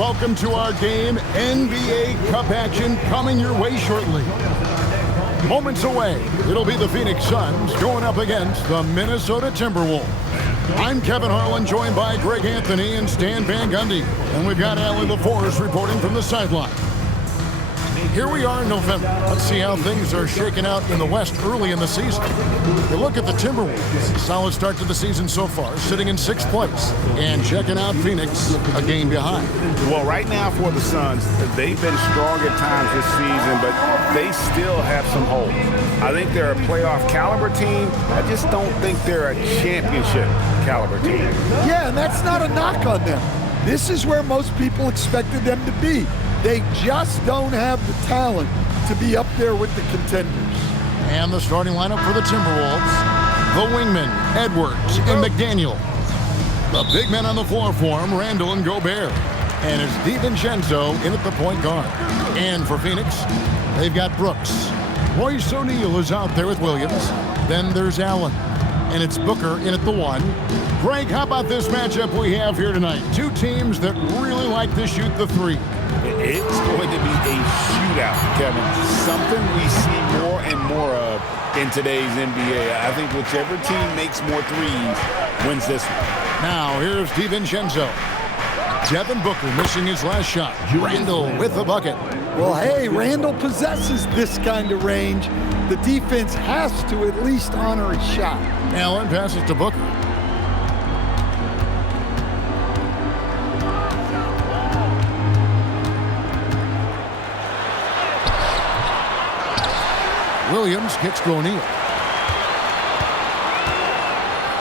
welcome to our game. NBA Cup action coming your way shortly. Moments away, it'll be the Phoenix Suns going up against the Minnesota Timberwolves. I'm Kevin Harlan, joined by Greg Anthony and Stan Van Gundy. And we've got Allie LaForce reporting from the sideline. Here we are in November. Let's see how things are shaking out in the West early in the season. You look at the Timberwolves. Solid start to the season so far, sitting in 6th place. And checking out Phoenix, a game behind. Well, right now for the Suns, they've been strong at times this season, but they still have some holes. I think they're a playoff caliber team. I just don't think they're a championship caliber team. Yeah, and that's not a knock on them. This is where most people expected them to be. They just don't have the talent to be up there with the contenders. And the starting lineup for the Timberwolves, the wingmen, Edwards and McDaniel. The big men on the floor for him, Randall and Gobert. And it's DiVincenzo in at the point guard. And for Phoenix, they've got Brooks. Royce O'Neal is out there with Williams. Then there's Allen. And it's Booker in at the 1. Greg, how about this matchup we have here tonight? Two teams that really like to shoot the 3. It's going to be a shootout, Kevin. Something we see more and more of in today's NBA. I think whichever team makes more threes wins this one. Now, here's DiVincenzo. Devin Booker missing his last shot. Randall with the bucket. Well, hey, Randall possesses this kind of range. The defense has to at least honor his shot. Allen passes to Booker. Williams kicks to O'Neal.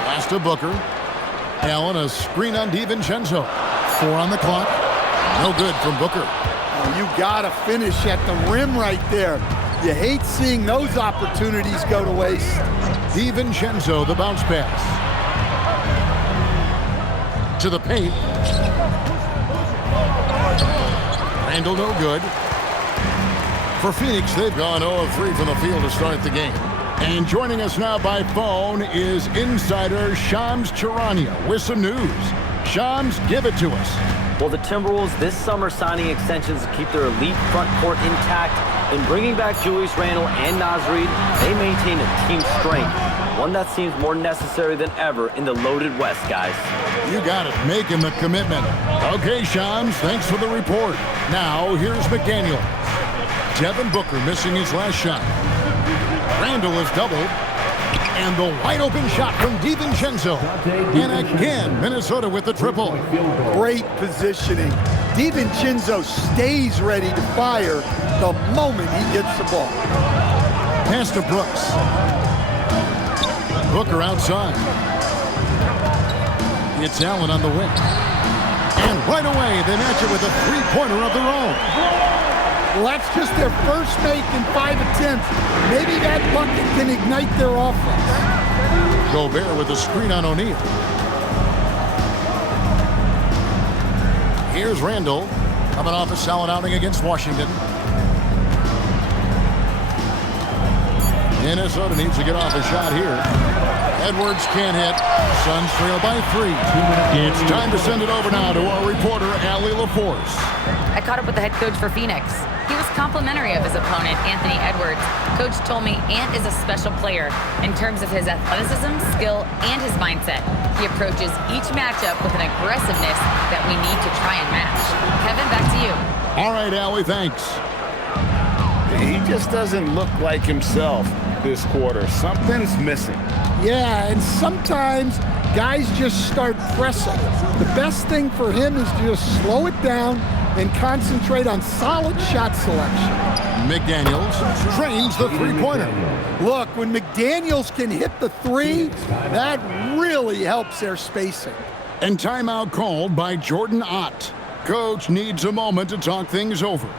Pass to Booker. Allen, a screen on DiVincenzo. 4 on the clock. No good from Booker. Oh, you gotta finish at the rim right there. You hate seeing those opportunities go to waste. DiVincenzo, the bounce pass. To the paint. Randall, no good. For Phoenix, they've gone 0 of 3 from the field to start the game. And joining us now by phone is insider Shams Charania with some news. Shams, give it to us. Well, the Timberwolves this summer signing extensions to keep their elite front court intact. In bringing back Julius Randle and Naz Reid, they maintain a team strength, one that seems more necessary than ever in the loaded West, guys. You got it, making the commitment. Okay, Shams, thanks for the report. Now, here's McDaniel. Devin Booker missing his last shot. Randall is doubled. And the wide-open shot from DiVincenzo. And again, Minnesota with the triple. Great positioning. DiVincenzo stays ready to fire the moment he gets the ball. Pass to Brooks. Booker outside. It's Allen on the wing. And right away, they match it with a three-pointer of their own. Well, that's just their first make in 5 attempts. Maybe that bucket can ignite their offense. Gobert with a screen on O'Neal. Here's Randall coming off a solid outing against Washington. Minnesota needs to get off a shot here. Edwards can't hit. Suns trail by 3. It's time to send it over now to our reporter, Allie LaForce. I caught up with the head coach for Phoenix. He was complimentary of his opponent, Anthony Edwards. Coach told me Ant is a special player in terms of his athleticism, skill, and his mindset. He approaches each matchup with an aggressiveness that we need to try and match. Kevin, back to you. All right, Allie, thanks. He just doesn't look like himself this quarter. Something's missing. Yeah, and sometimes guys just start pressing. The best thing for him is to just slow it down and concentrate on solid shot selection. McDaniels trains the three-pointer. Look, when McDaniels can hit the 3, that really helps their spacing. And timeout called by Jordan Ott. Coach needs a moment to talk things over.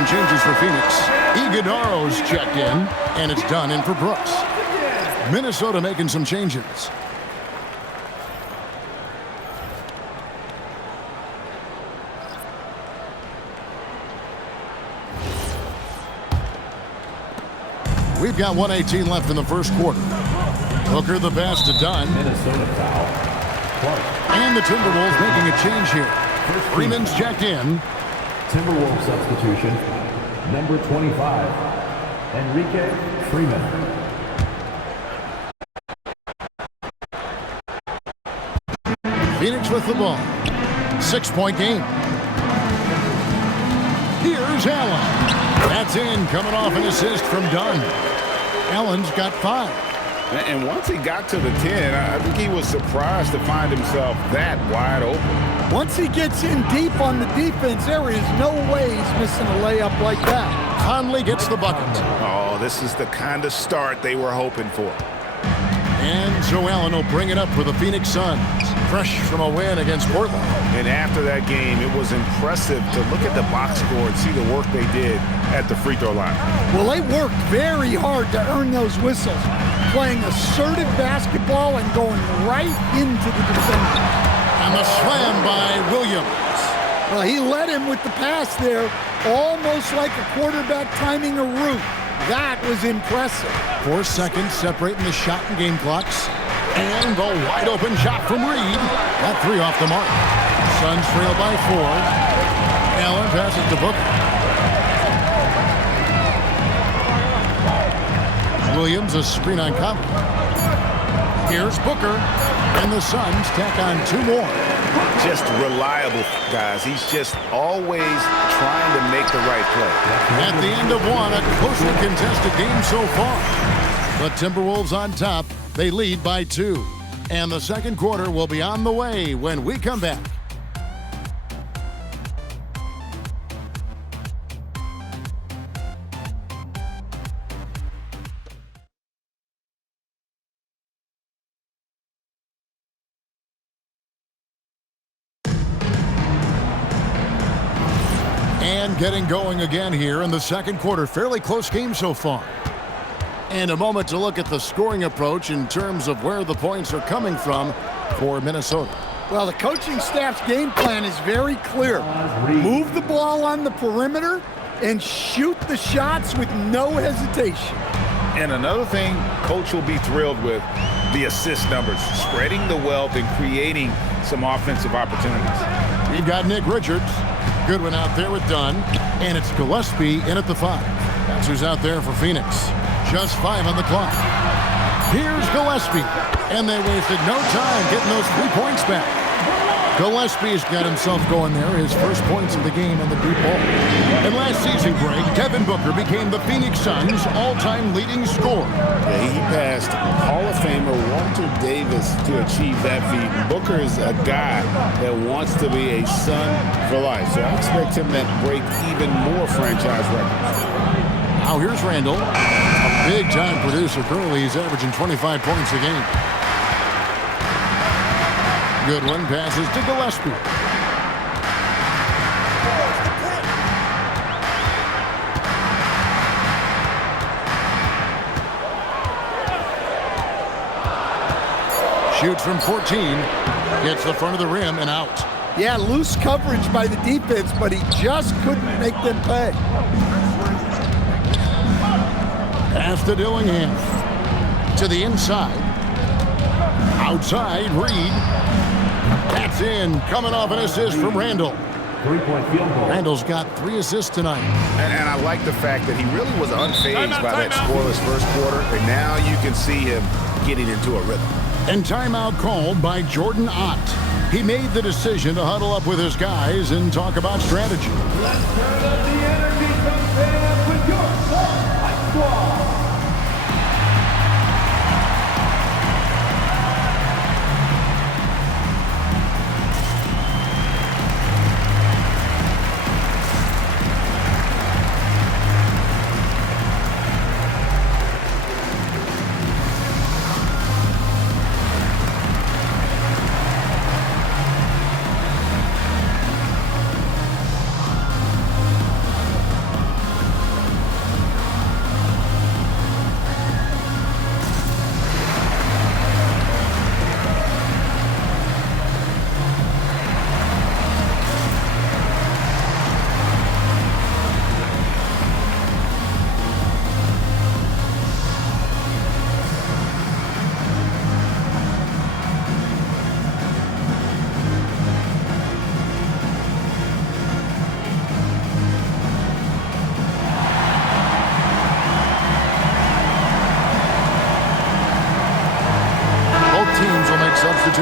some changes for Phoenix. Iguodaro's checked in, and it's done in for Brooks. Minnesota making some changes. We've got 1:18 left in the first quarter. Booker the pass to Dunn. Minnesota foul. Clark. And the Timberwolves making a change here. Freeman's checked in. Timberwolves substitution. Number 25, Enrique Freeman. Phoenix with the ball. 6-point game. Here's Allen. That's in, coming off an assist from Dunn. Allen's got 5. And once he got to the 10, I think he was surprised to find himself that wide open. Once he gets in deep on the defense, there is no way he's missing a layup like that. Conley gets the bucket. Oh, this is the kind of start they were hoping for. And so Allen will bring it up for the Phoenix Suns. Fresh from a win against Portland. And after that game, it was impressive to look at the box score and see the work they did at the free throw line. Well, they worked very hard to earn those whistles, playing assertive basketball and going right into the defender. And the slam by Williams. Well, he led him with the pass there, almost like a quarterback timing a route. That was impressive. 4 seconds separating the shot and game clocks. And the wide open shot from Reed. That 3 off the mark. Suns trail by 4. Allen passes to Booker. Williams a screen on Conley. Here's Booker. And the Suns tack on 2 more. Just reliable, guys. He's just always trying to make the right play. At the end of 1, a closely contested game so far. The Timberwolves on top. They lead by 2. And the second quarter will be on the way when we come back. And getting going again here in the second quarter. Fairly close game so far. And a moment to look at the scoring approach in terms of where the points are coming from for Minnesota. Well, the coaching staff's game plan is very clear. Move the ball on the perimeter and shoot the shots with no hesitation. And another thing Coach will be thrilled with, the assist numbers, spreading the wealth and creating some offensive opportunities. We've got Nick Richards. Good one out there with Dunn. And it's Gillespie in at the 5. That's who's out there for Phoenix. Just 5 on the clock. Here's Gillespie. And they wasted no time getting those 3 points back. Gillespie's got himself going there. His first points of the game on the deep ball. And last season, Greg, Devin Booker became the Phoenix Suns' all-time leading scorer. Yeah, he passed Hall of Famer Walter Davis to achieve that feat. Booker is a guy that wants to be a Sun for life. So I expect him to break even more franchise records. Now here's Randall. A big-time producer. Currently, he's averaging 25 points a game. Goodwin passes to Gillespie. Shoots from 14. Gets the front of the rim and out. Yeah, loose coverage by the defense, but he just couldn't make them pay. Pass to Dillingham. To the inside. Outside, Reed. That's in. Coming off an assist from Randall. 3-point field goal. Randall's got 3 assists tonight. And I like the fact that he really was unfazed by that scoreless first quarter. And now you can see him getting into a rhythm. And timeout called by Jordan Ott. He made the decision to huddle up with his guys and talk about strategy. Let's turn up the energy from fans with your Spotlight Squad.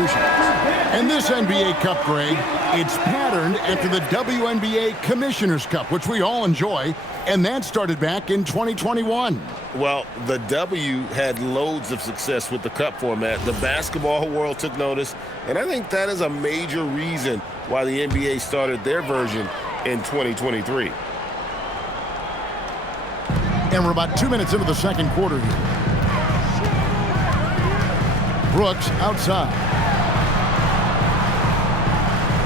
substitutions. And this NBA Cup, Greg, it's patterned after the WNBA Commissioner's Cup, which we all enjoy, and that started back in 2021. Well, the W had loads of success with the Cup format. The basketball world took notice, and I think that is a major reason why the NBA started their version in 2023. And we're about 2 minutes into the second quarter here. Brooks outside.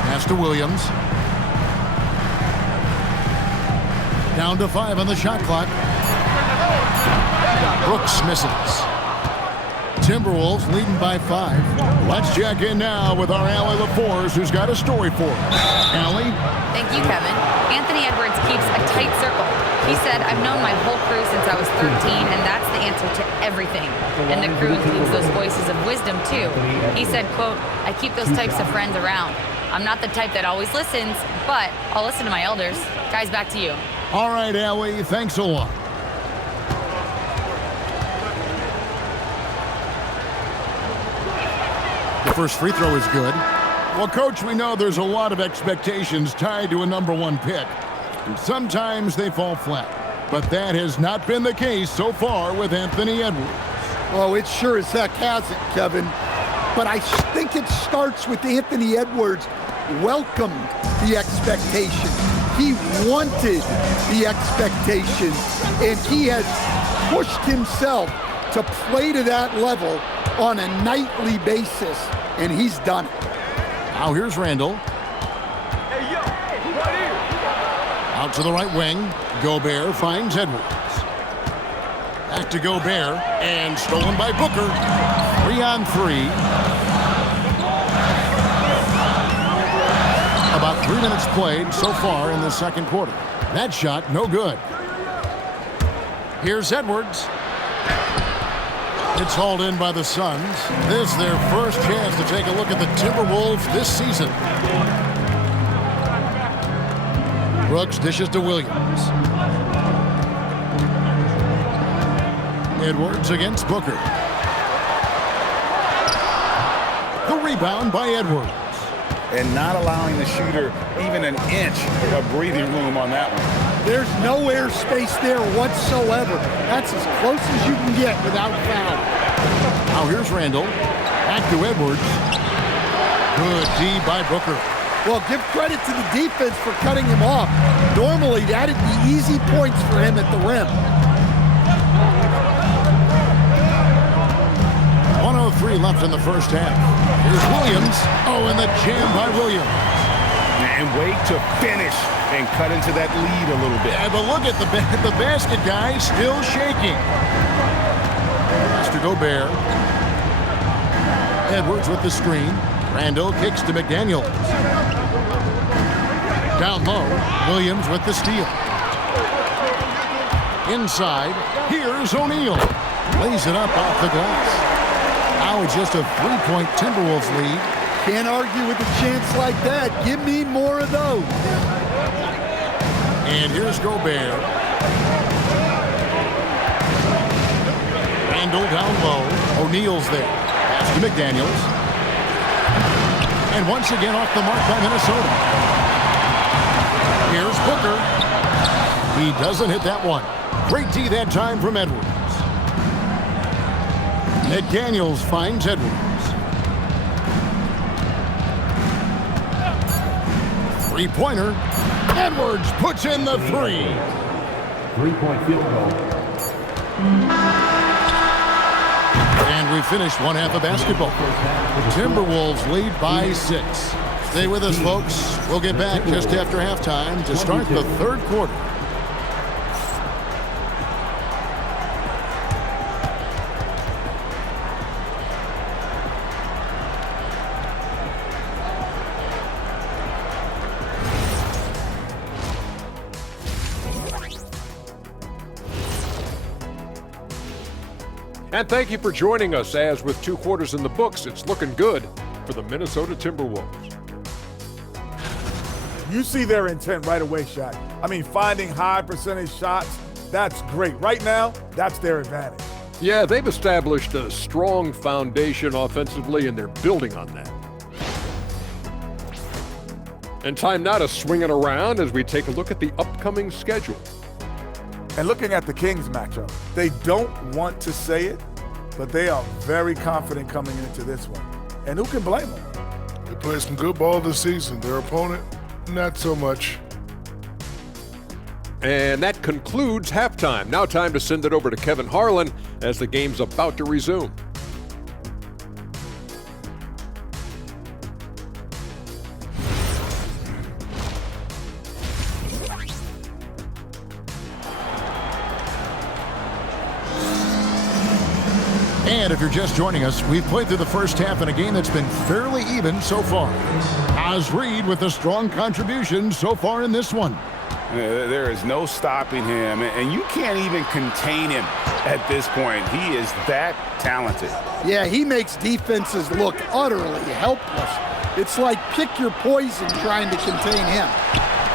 Pass to Williams. Down to 5 on the shot clock. Brooks misses. Timberwolves leading by 5. Let's check in now with our Allie LaForce, who's got a story for us. Allie? Thank you, Kevin. Anthony Edwards keeps a tight circle. He said, I've known my whole crew since I was 13, and that's the answer to everything. And the crew includes those voices of wisdom, too. He said, quote, I keep those types of friends around. I'm not the type that always listens, but I'll listen to my elders. Guys, back to you. All right, Allie, thanks a lot. The first free throw is good. Well, Coach, we know there's a lot of expectations tied to a #1 pick. And sometimes they fall flat. But that has not been the case so far with Anthony Edwards. Oh, it sure as heck hasn't, Kevin. But I think it starts with Anthony Edwards welcomed the expectation. He wanted the expectation, and he has pushed himself to play to that level on a nightly basis, and he's done it. Now here's Randall. Out to the right wing. Gobert finds Edwards. Back to Gobert, and stolen by Booker. 3-on-3. About 3 minutes played so far in the second quarter. That shot, no good. Here's Edwards. It's hauled in by the Suns. This is their first chance to take a look at the Timberwolves this season. Brooks dishes to Williams. Edwards against Booker. The rebound by Edwards. And not allowing the shooter even an inch of breathing room on that one. There's no airspace there whatsoever. That's as close as you can get without foul. Now here's Randall. Back to Edwards. Good D by Booker. Well, give credit to the defense for cutting him off. Normally, that'd be easy points for him at the rim. 1:03 left in the first half. Here's Williams. Oh, and the jam by Williams. And wait to finish and cut into that lead a little bit. Yeah, but look at the basket guy still shaking. Pass to Gobert. Edwards with the screen. Randall kicks to McDaniels. Down low, Williams with the steal. Inside, here's O'Neal. Lays it up off the glass. Now it's just a 3-point Timberwolves lead. Can't argue with a chance like that. Give me more of those. And here's Gobert. Randall down low. O'Neal's there. Pass to McDaniels. And once again off the mark by Minnesota. Here's Booker. He doesn't hit that one. Great D that time from Edwards. McDaniels finds Edwards. Three-pointer. Edwards puts in the 3. 3-point field goal. And we finished one half of basketball. Timberwolves lead by 6. Stay with us, folks. We'll get back just after halftime to start the third quarter. And thank you for joining us as with 2 quarters in the books, it's looking good for the Minnesota Timberwolves. You see their intent right away, Shaq. I mean, finding high percentage shots, that's great. Right now, that's their advantage. Yeah, they've established a strong foundation offensively, and they're building on that. And time now to swing it around as we take a look at the upcoming schedule. And looking at the Kings matchup, they don't want to say it, but they are very confident coming into this one. And who can blame them? They played some good ball this season. Their opponent, not so much. And that concludes halftime. Now time to send it over to Kevin Harlan as the game's about to resume. And if you're just joining us, we've played through the first half in a game that's been fairly even so far. Oz Reed with a strong contribution so far in this one. There is no stopping him, and you can't even contain him at this point. He is that talented. Yeah, he makes defenses look utterly helpless. It's like pick your poison trying to contain him.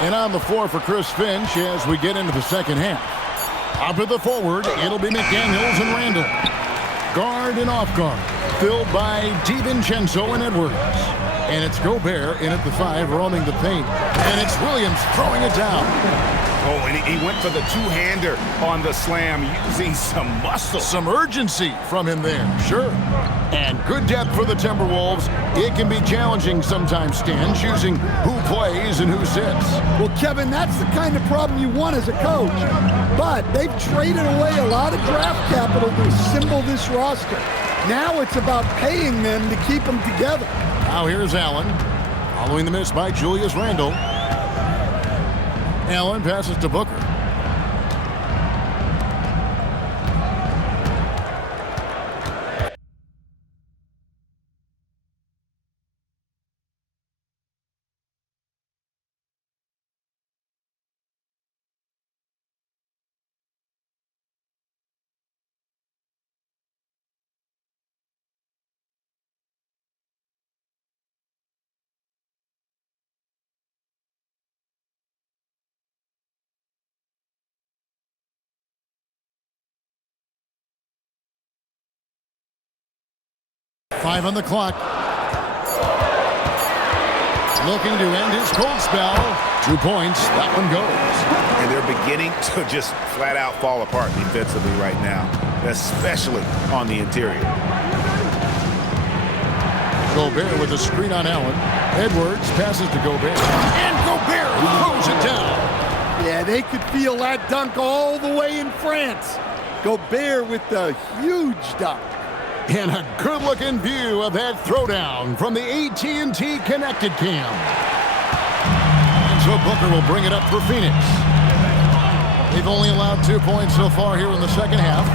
And on the floor for Chris Finch as we get into the second half. Up at the forward, it'll be McDaniels and Randall. Guard and off guard, filled by DiVincenzo and Edwards. And it's Gobert in at the 5, roaming the paint. And it's Williams throwing it down. Oh, and he went for the two-hander on the slam, using some muscle. Some urgency from him there, sure. And good depth for the Timberwolves. It can be challenging sometimes, Stan, choosing who plays and who sits. Well, Kevin, that's the kind of problem you want as a coach. But they've traded away a lot of draft capital to assemble this roster. Now it's about paying them to keep them together. Now here's Allen, following the miss by Julius Randle. Allen passes to Booker. Five on the clock. Looking to end his cold spell. 2 points. That one goes. And they're beginning to just flat out fall apart defensively right now, especially on the interior. Gobert with a screen on Allen. Edwards passes to Gobert. And Gobert throws it down. Yeah, they could feel that dunk all the way in France. Gobert with the huge dunk. And a good-looking view of that throwdown from the AT&T Connected Cam. And so Booker will bring it up for Phoenix. They've only allowed 2 points so far here in the second half.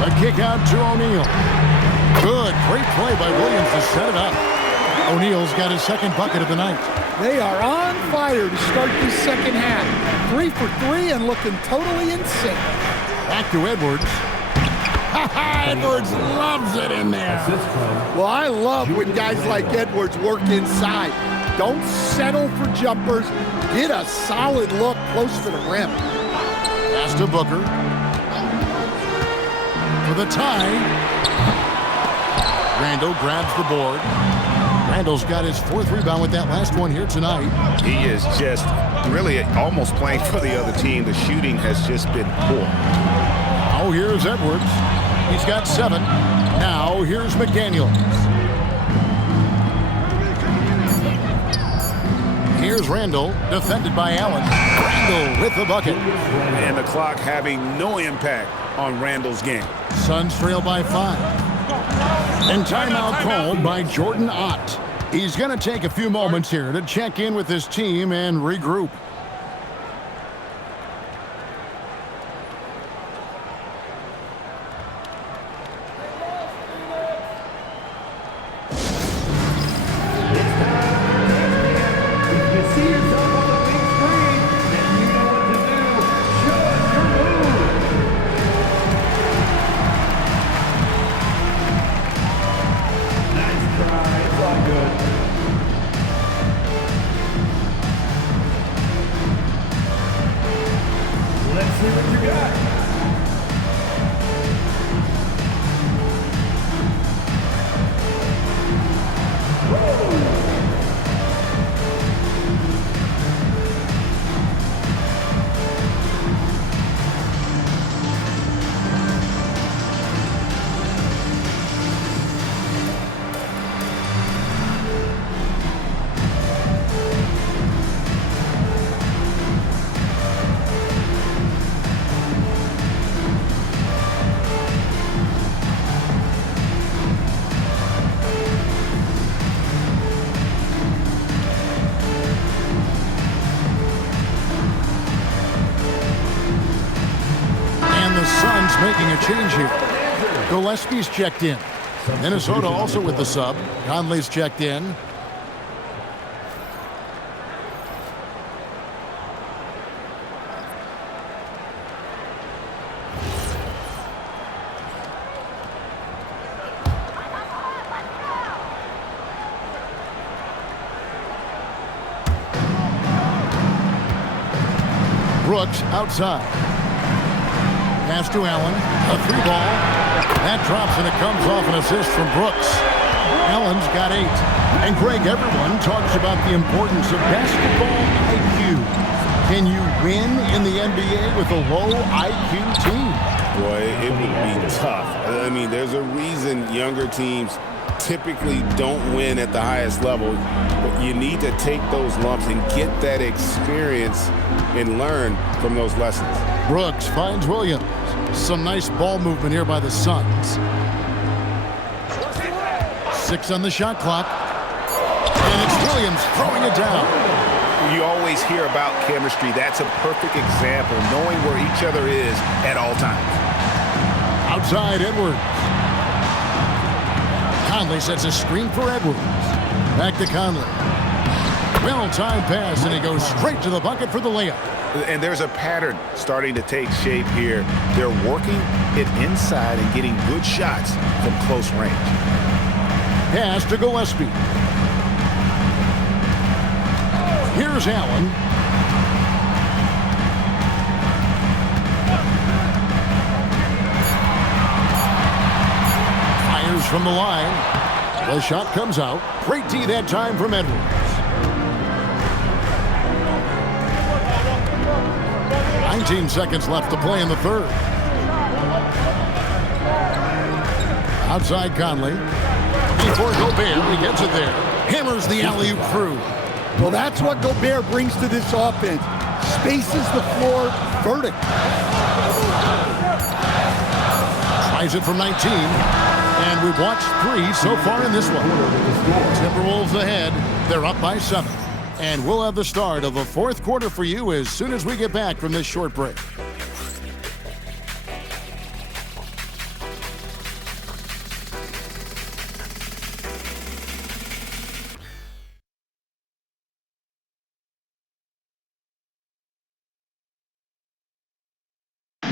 A kick out to O'Neal. Good, great play by Williams to set it up. O'Neal's got his second bucket of the night. They are on fire to start this second half. 3 for 3 and looking totally insane. Back to Edwards. Edwards loves it in there. Well, I love when guys like Edwards work inside. Don't settle for jumpers. Get a solid look close to the rim. Pass to Booker. For the tie. Randall grabs the board. Randall's got his 4th rebound with that last one here tonight. He is just really almost playing for the other team. The shooting has just been poor. Now here's Edwards. He's got 7. Now here's McDaniels. Here's Randall, defended by Allen. Randall with the bucket. And the clock having no impact on Randall's game. Suns trail by 5. And timeout called by Jordan Ott. He's going to take a few moments here to check in with his team and regroup. making a change here. Gillespie's checked in. Minnesota also with the sub. Conley's checked in. Brooks outside. Pass to Allen. A three ball. That drops and it comes off an assist from Brooks. Allen's got 8. And Greg, everyone talks about the importance of basketball IQ. Can you win in the NBA with a low IQ team? Boy, it would be tough. I mean, there's a reason younger teams typically don't win at the highest level, but you need to take those lumps and get that experience and learn from those lessons. Brooks finds Williams. Some nice ball movement here by the Suns. 6 on the shot clock. And it's Williams throwing it down. You always hear about chemistry. That's a perfect example, knowing where each other is at all times. Outside Edwards. Conley sets a screen for Edwards. Back to Conley. Well-timed pass, and he goes straight to the bucket for the layup. And there's a pattern starting to take shape here. They're working it inside and getting good shots from close range. Pass to Gillespie. Here's Allen. Fires from the line. The shot comes out. Great D that time from Edwards. 19 seconds left to play in the third. Outside Conley. Before Gobert, he gets it there. Hammers the alley-oop through. Well, that's what Gobert brings to this offense. Spaces the floor vertically. Tries it from 19. And we've watched 3 so far in this one. Timberwolves ahead. They're up by 7. And we'll have the start of the fourth quarter for you as soon as we get back from this short break.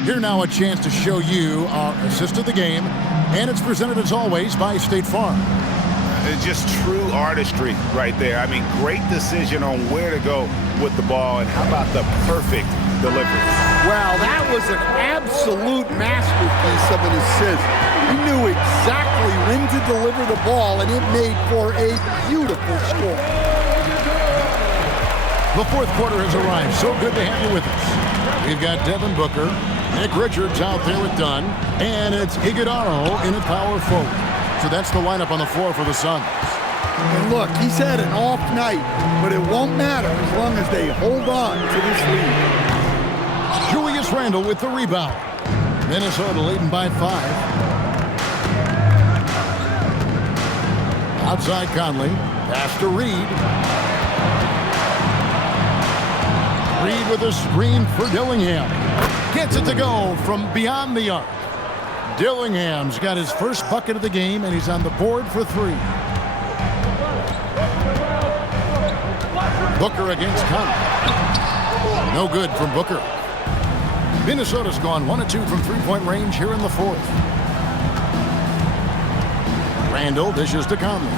Here now a chance to show you our assist of the game, and it's presented as always by State Farm. It's just true artistry right there. I mean, great decision on where to go with the ball, and how about the perfect delivery? Wow, that was an absolute masterpiece of an assist. He knew exactly when to deliver the ball, and it made for a beautiful score. The fourth quarter has arrived. So good to have you with us. We've got Devin Booker, Nick Richards out there with Dunn, and it's Iguodala in at power forward. So that's the lineup on the floor for the Suns. And look, he's had an off night, but it won't matter as long as they hold on to this lead. Julius Randle with the rebound. Minnesota leading by 5. Outside Conley. Pass to Reed. Reed with a screen for Dillingham. Gets it to go from beyond the arc. Dillingham's got his first bucket of the game, and he's on the board for 3. Booker against Conley. No good from Booker. Minnesota's gone 1 of 2 from three-point range here in the fourth. Randle dishes to Conley.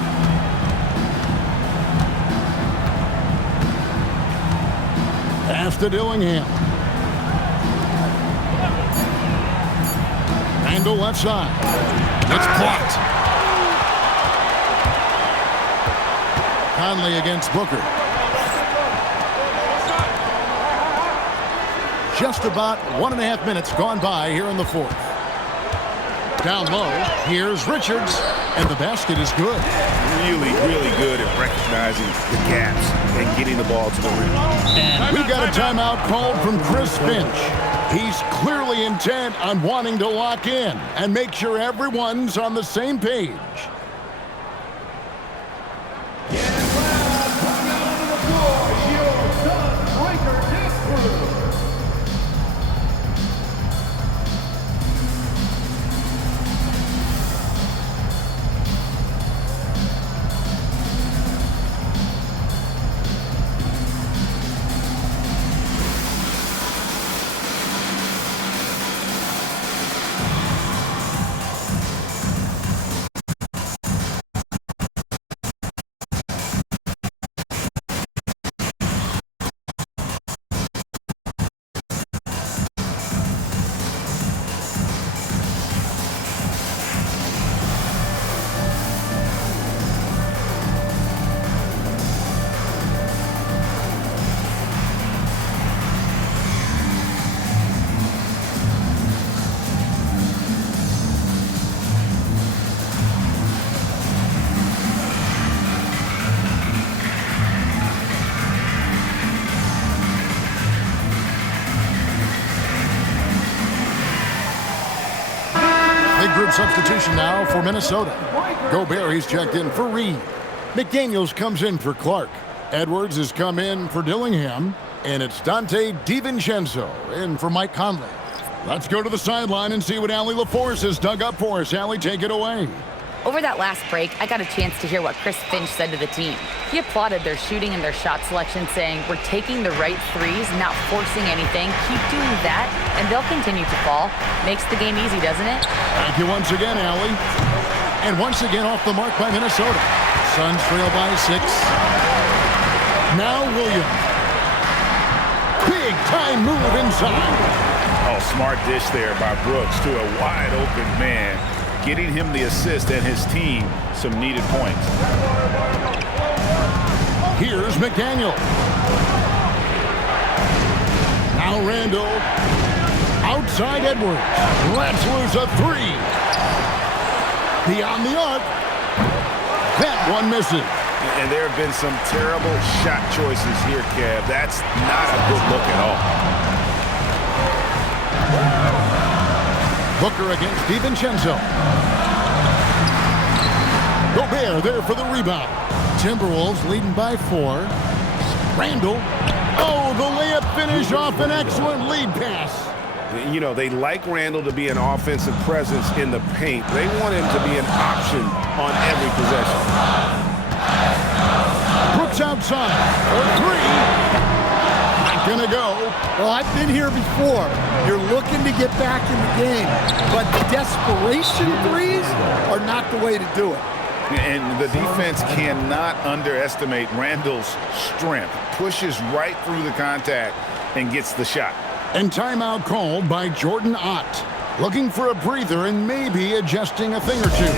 Pass to Dillingham. Randle left side. It's blocked. Conley against Booker. Just about 1.5 minutes gone by here in the fourth. Down low, here's Richards, and the basket is good. Really, really good at recognizing the gaps and getting the ball to the rim. And we've got a timeout called from Chris Finch. He's clearly intent on wanting to lock in and make sure everyone's on the same page. Big group substitution now for Minnesota. Gobert, he's checked in for Reed. McDaniels comes in for Clark. Edwards has come in for Dillingham. And it's Dante DiVincenzo in for Mike Conley. Let's go to the sideline and see what Allie LaForce has dug up for us. Allie, take it away. Over that last break, I got a chance to hear what Chris Finch said to the team. He applauded their shooting and their shot selection, saying, "We're taking the right threes, not forcing anything. Keep doing that, and they'll continue to fall." Makes the game easy, doesn't it? Thank you once again, Allie. And once again off the mark by Minnesota. Suns trail by 6. Now Williams. Big time move inside. Oh, smart dish there by Brooks to a wide open man, getting him the assist and his team some needed points. Here's McDaniel. Now Randall. Outside Edwards. Let's lose a 3. Beyond the arc. That one misses. And there have been some terrible shot choices here, Kev. That's not a good look at all. Booker against DiVincenzo. Gobert there for the rebound. Timberwolves leading by 4. Randall. Oh, the layup finish off an excellent lead pass. You know, they like Randall to be an offensive presence in the paint. They want him to be an option on every possession. Brooks outside for 3. Not gonna go. Well, I've been here before. You're looking to get back in the game, but desperation threes are not the way to do it. And the defense cannot underestimate Randall's strength. Pushes right through the contact and gets the shot. And timeout called by Jordan Ott. Looking for a breather and maybe adjusting a thing or two.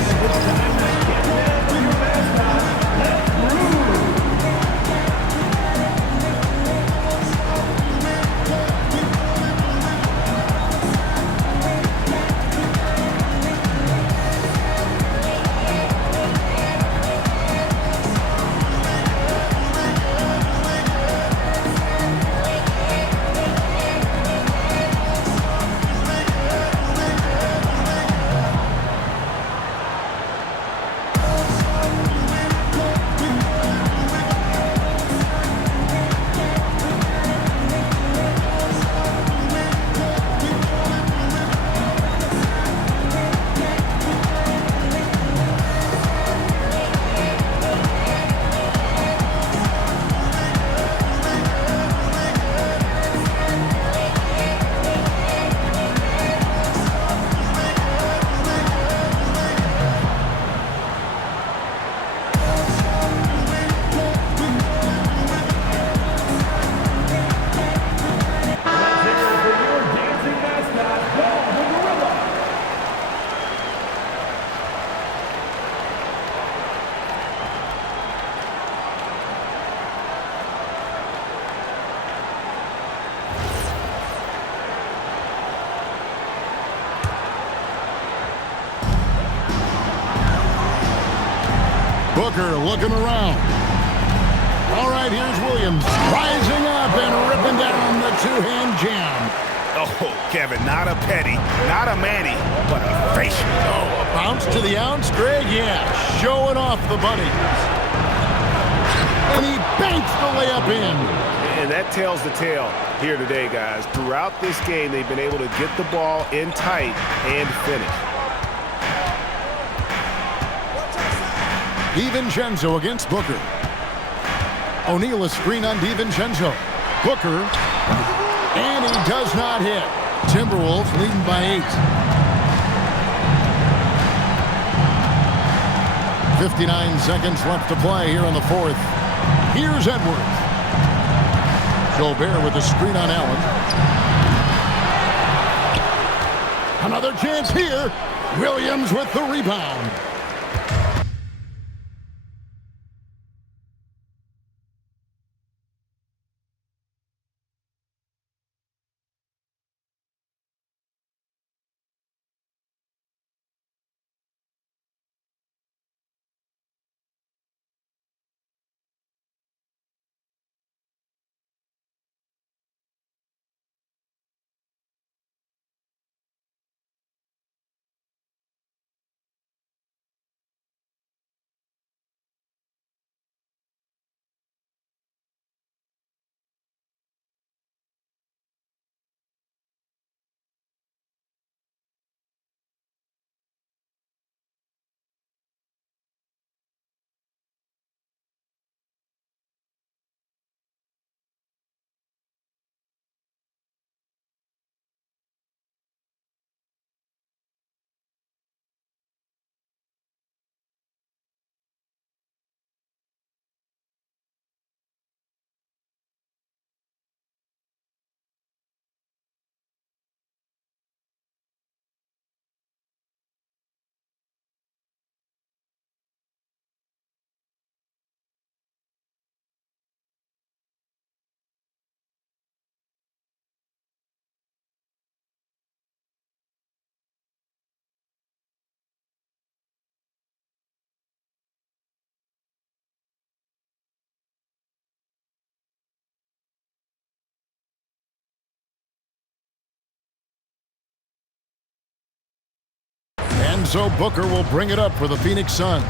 Booker looking around. All right, here's Williams rising up and ripping down the two-hand jam. Oh, Kevin, not a petty, not a Manny, but a facial. Oh, a bounce to the ounce, Greg? Yeah, showing off the buddies. And he banks the layup in. And that tells the tale here today, guys. Throughout this game, they've been able to get the ball in tight and finish. DiVincenzo against Booker. O'Neal a screen on DiVincenzo. Booker. And he does not hit. Timberwolves leading by 8. 59 seconds left to play here in the 4th. Here's Edwards. Gobert with the screen on Allen. Another chance here. Williams with the rebound. And so Booker will bring it up for the Phoenix Suns.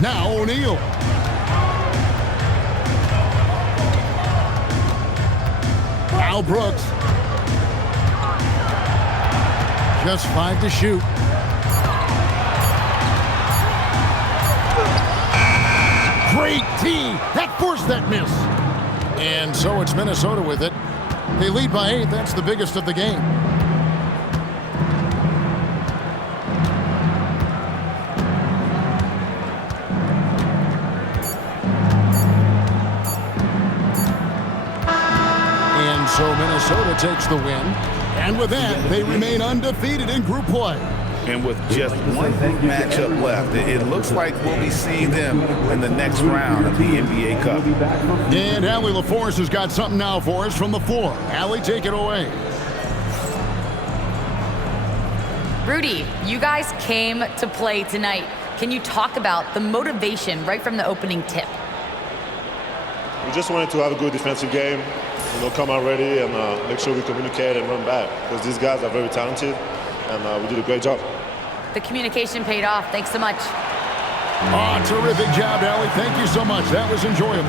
Now O'Neal. Al Brooks. Just 5 to shoot. Great tee. That forced that miss. And so it's Minnesota with it. They lead by 8. That's the biggest of the game. And so Minnesota takes the win. And with that, they remain undefeated in group play. And with just one matchup left, it looks like we'll be seeing them in the next round of the NBA Cup. And Allie LaForce has got something now for us from the floor. Allie, take it away. Rudy, you guys came to play tonight. Can you talk about the motivation right from the opening tip? We just wanted to have a good defensive game, come out ready and make sure we communicate and run back, because these guys are very talented, and we did a great job. The communication paid off. Thanks so much. Oh, terrific job, Allie. Thank you so much. That was enjoyable.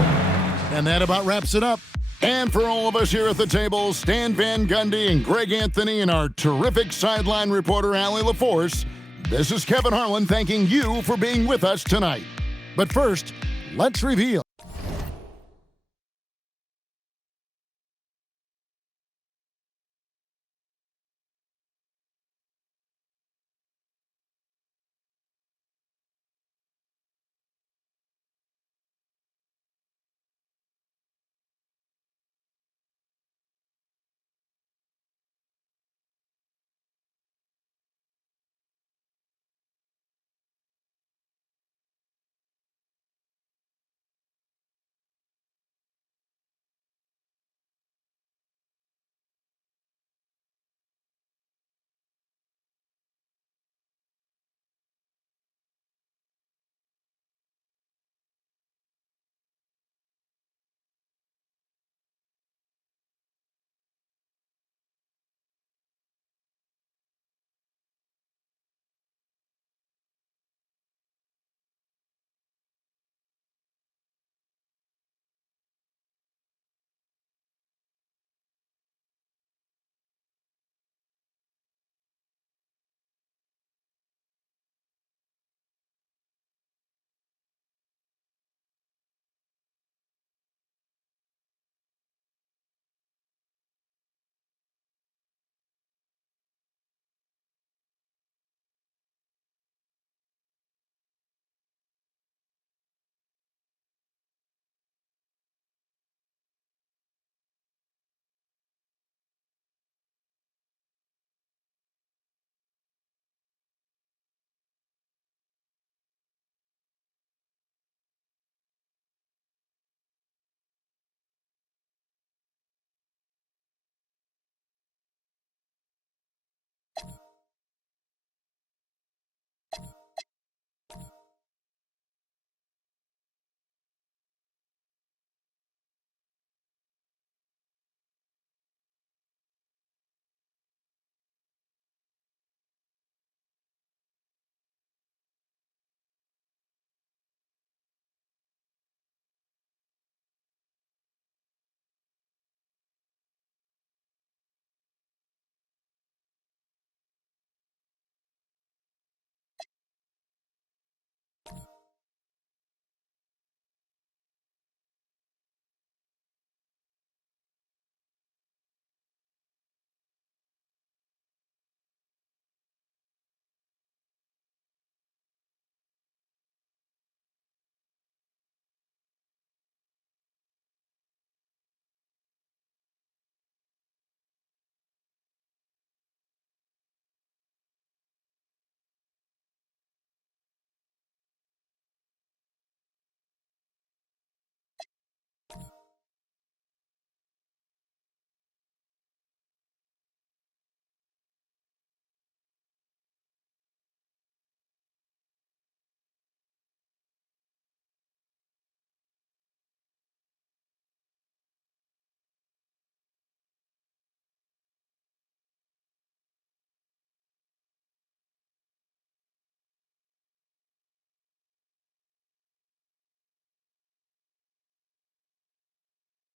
And that about wraps it up. And for all of us here at the table, Stan Van Gundy and Greg Anthony and our terrific sideline reporter, Allie LaForce, this is Kevin Harlan thanking you for being with us tonight. But first, let's reveal